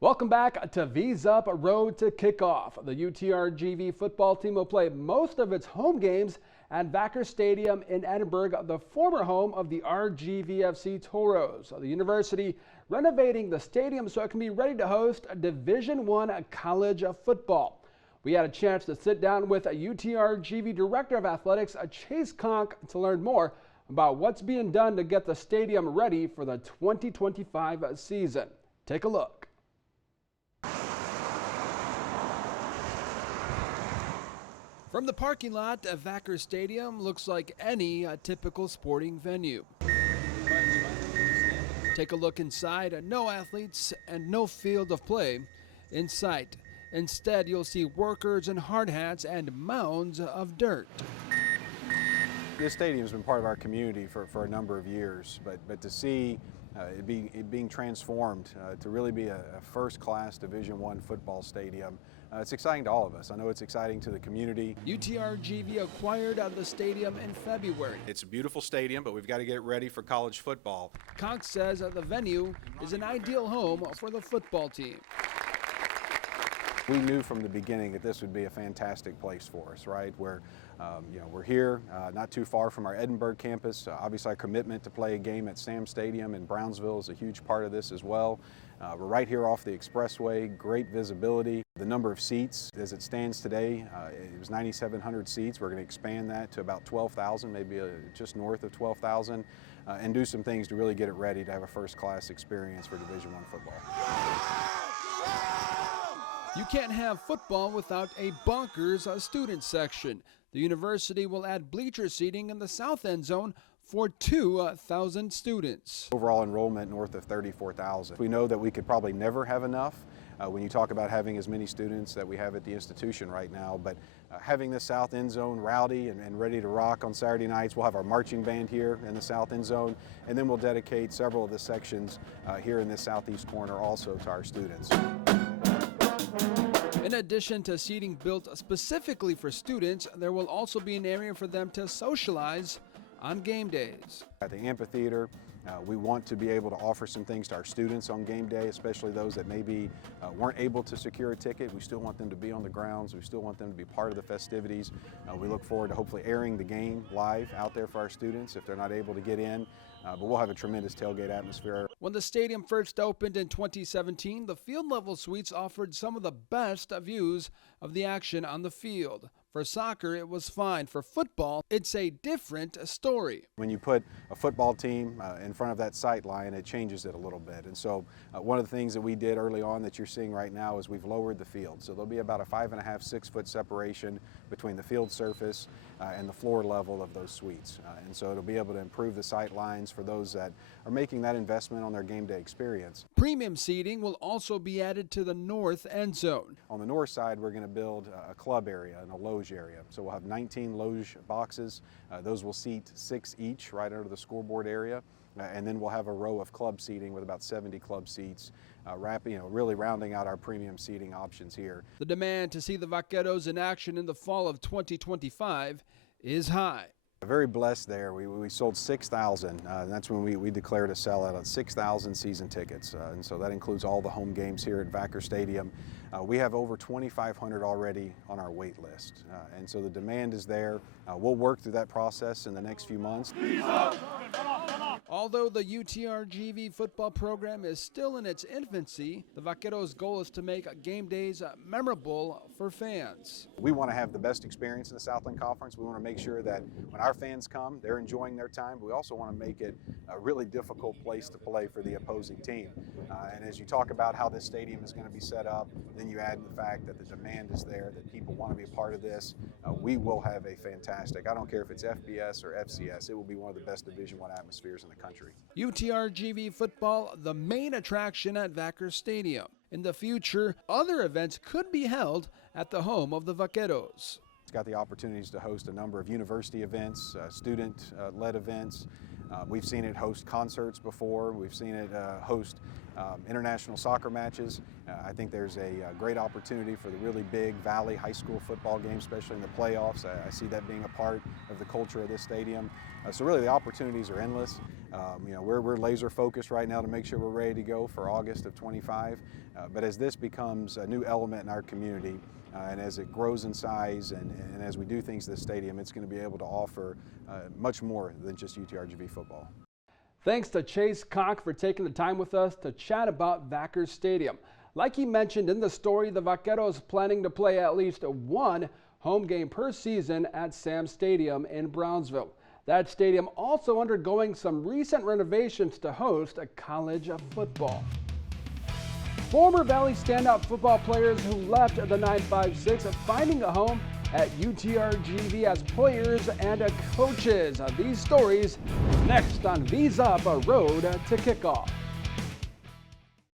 Welcome back to V's Up Road to Kickoff. The UTRGV football team will play most of its home games at Vacker Stadium in Edinburgh, the former home of the RGVFC Toros. The university renovating the stadium so it can be ready to host Division I college football. We had a chance to sit down with UTRGV Director of Athletics, Chase Conk, to learn more about what's being done to get the stadium ready for the 2025 season. Take a look. From the parking lot at Vacker Stadium looks like any typical sporting venue. Take a look inside, no athletes and no field of play in sight. Instead, you'll see workers in hard hats and mounds of dirt. This stadium's been part of our community for a number of years, but to see it being transformed to really be a first-class Division I football stadium, it's exciting to all of us. I know it's exciting to the community. UTRGV acquired the stadium in February. It's a beautiful stadium, but we've got to get it ready for college football. Conk says the venue is an ideal home for the football team. We knew from the beginning that this would be a fantastic place for us, right? Where, we're here, not too far from our Edinburgh campus. Obviously, our commitment to play a game at Sam Stadium in Brownsville is a huge part of this as well. We're right here off the expressway, great visibility. The number of seats, as it stands today, it was 9,700 seats. We're going to expand that to about 12,000, maybe just north of 12,000, and do some things to really get it ready to have a first-class experience for Division I football. You can't have football without a bonkers student section. The university will add bleacher seating in the south end zone for 2,000 students. Overall enrollment north of 34,000. We know that we could probably never have enough when you talk about having as many students that we have at the institution right now, but having the south end zone rowdy and ready to rock on Saturday nights. We'll have our marching band here in the south end zone, and then we'll dedicate several of the sections here in this southeast corner also to our students. In addition to seating built specifically for students, there will also be an area for them to socialize on game days. At the amphitheater, we want to be able to offer some things to our students on game day, especially those that maybe weren't able to secure a ticket. We still want them to be on the grounds. We still want them to be part of the festivities. We look forward to hopefully airing the game live out there for our students if they're not able to get in. But we'll have a tremendous tailgate atmosphere. When the stadium first opened in 2017, the field level suites offered some of the best views of the action on the field. For soccer, it was fine. For football, it's a different story. When you put a football team in front of that sight line, it changes it a little bit. And so one of the things that we did early on that you're seeing right now is we've lowered the field. So there'll be about a 5.5, 6 foot separation between the field surface and the floor level of those suites. And so it'll be able to improve the sight lines for those that are making that investment on their game day experience. Premium seating will also be added to the north end zone. On the north side, we're going to build a club area and a loge area. So we'll have 19 loge boxes. Those will seat 6 each right under the scoreboard area. And then we'll have a row of club seating with about 70 club seats, really rounding out our premium seating options here. The demand to see the Vaqueros in action in the fall of 2025 is high. Very blessed there. We sold 6,000, and that's when we declared a sellout on 6,000 season tickets. And so that includes all the home games here at Vacker Stadium. We have over 2,500 already on our wait list. And so the demand is there. We'll work through that process in the next few months. Although the UTRGV football program is still in its infancy, the Vaqueros' goal is to make game days memorable for fans. We want to have the best experience in the Southland Conference. We want to make sure that when our fans come, they're enjoying their time. But we also want to make it a really difficult place to play for the opposing team. And as you talk about how this stadium is going to be set up, then you add the fact that the demand is there, that people want to be a part of this. We will have a fantastic, I don't care if it's FBS or FCS, it will be one of the best Division I atmospheres in the country. UTRGV football, the main attraction at Vacker Stadium. In the future, other events could be held at the home of the Vaqueros. It's got the opportunities to host a number of university events, student-led events. We've seen it host concerts before. We've seen it host international soccer matches. I think there's a great opportunity for the really big Valley High School football game, especially in the playoffs. I see that being a part of the culture of this stadium. So really the opportunities are endless. We're laser focused right now to make sure we're ready to go for August of 25. But as this becomes a new element in our community, and as it grows in size and as we do things at the stadium, it's going to be able to offer much more than just UTRGV football. Thanks to Chase Conk for taking the time with us to chat about Vackers Stadium. Like he mentioned in the story, the Vaqueros planning to play at least one home game per season at Sam Stadium in Brownsville. That stadium also undergoing some recent renovations to host a college football. Former Valley standout football players who left the 956 finding a home at UTRGV as players and coaches. These stories next on V's Up, a road to kickoff.